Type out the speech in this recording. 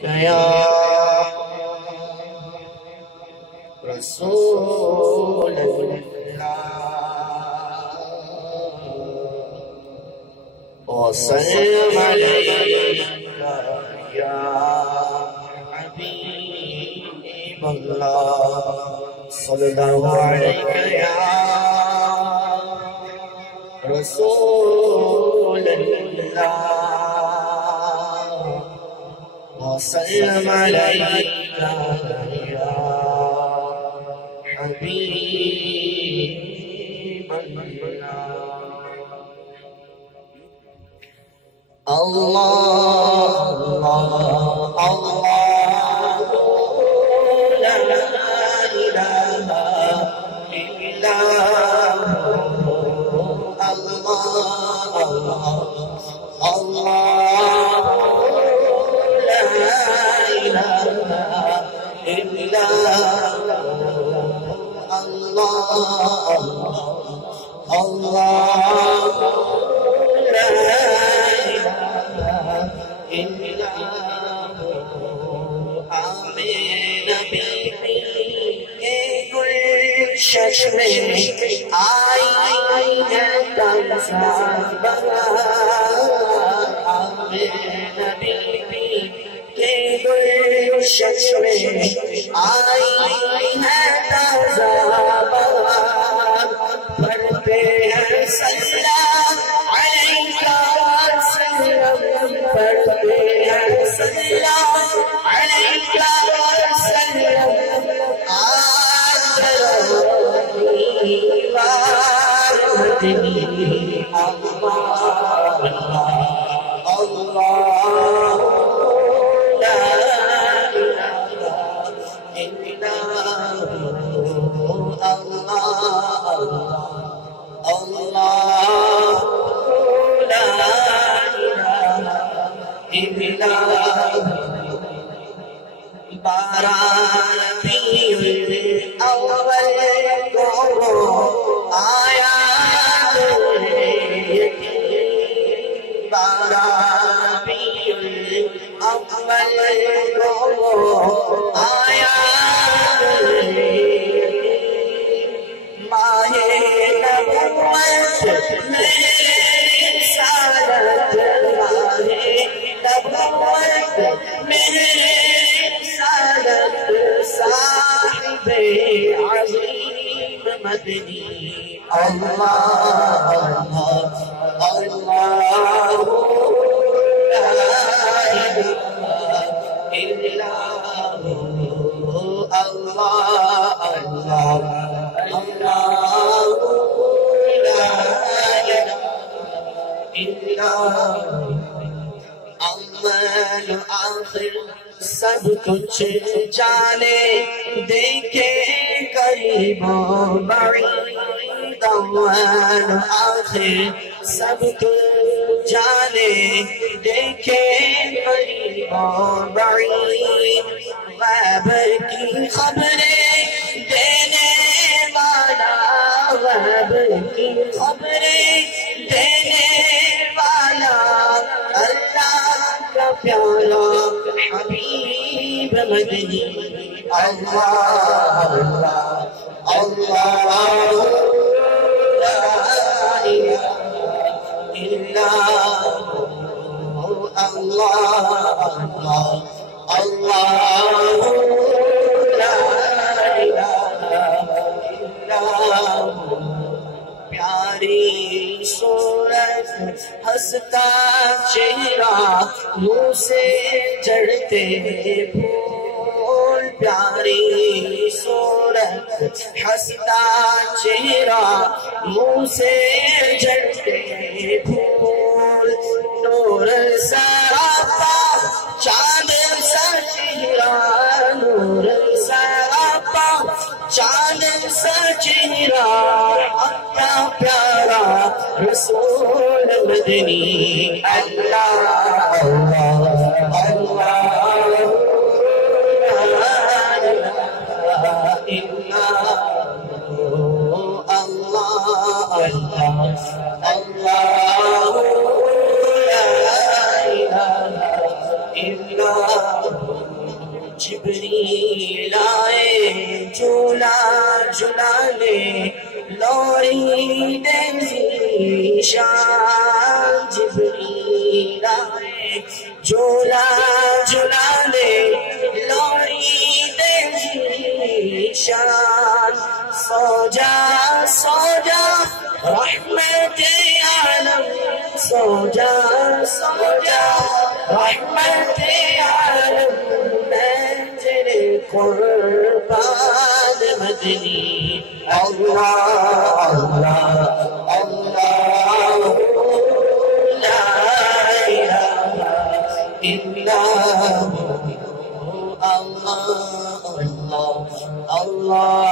يا رسول الله وسلم عليك يا حبيب الله صلى الله عليك يا رسول الله وسلم عليك يا حبيب الله الله الله لا إله إلا الله الله الله لا إله إلا الله الله لا إله إلا آمين بكل ششم آئی ہے تمزابہ آمین بکل ششم آئی ہے تمزابہ پڑھتے ہیں صلی علیہ وسلم پڑھتے ہیں صلی علیہ وسلم اللہ لا إله إلا الله الله لا إله إلا باران ربیع الاول کو آیا باران ربیع الاول کو آیا ماہ نبوت میں رسالت ماہ نبوت میں رسالت صاحب عظیم مدنی اللہ اللہ اللہ لا إله إلا الله الله الله لا إله إلا اول آخر سب کچھ جانے دیکھے قریب و بعید اول آخر سب کچھ جانے دیکھے قریب و بعید غیب کی خبریں دینے والا غیب کی خبریں دینے والا اللہ کا پیارا حبیب مدنی اللہ اللہ اللہ لا إله إلا الله الله الله لا إله إلا پیاری صورت ہنستا چہرہ منہ سے جڑتے پھول پیاری صورت ہنستا چہرہ منہ سے جڑتے پھول نور سراپا چاند سا چہرہ نور سراپا چاند سا چہرہ اپنا پیارا رسول مدنی اللہ اللہ اللہ لا إله إلا الله الله الله لا إله إلا جبریل آئے جھولا جھلانے لوری دے شان جبریل آئے جھولا جھلانے لوری دے شان سو جا رحمت عالم سو جا رحمت عالم قربان مدنی اللہ اللہ اللہ لا الہ الا اللہ اللہ اللہ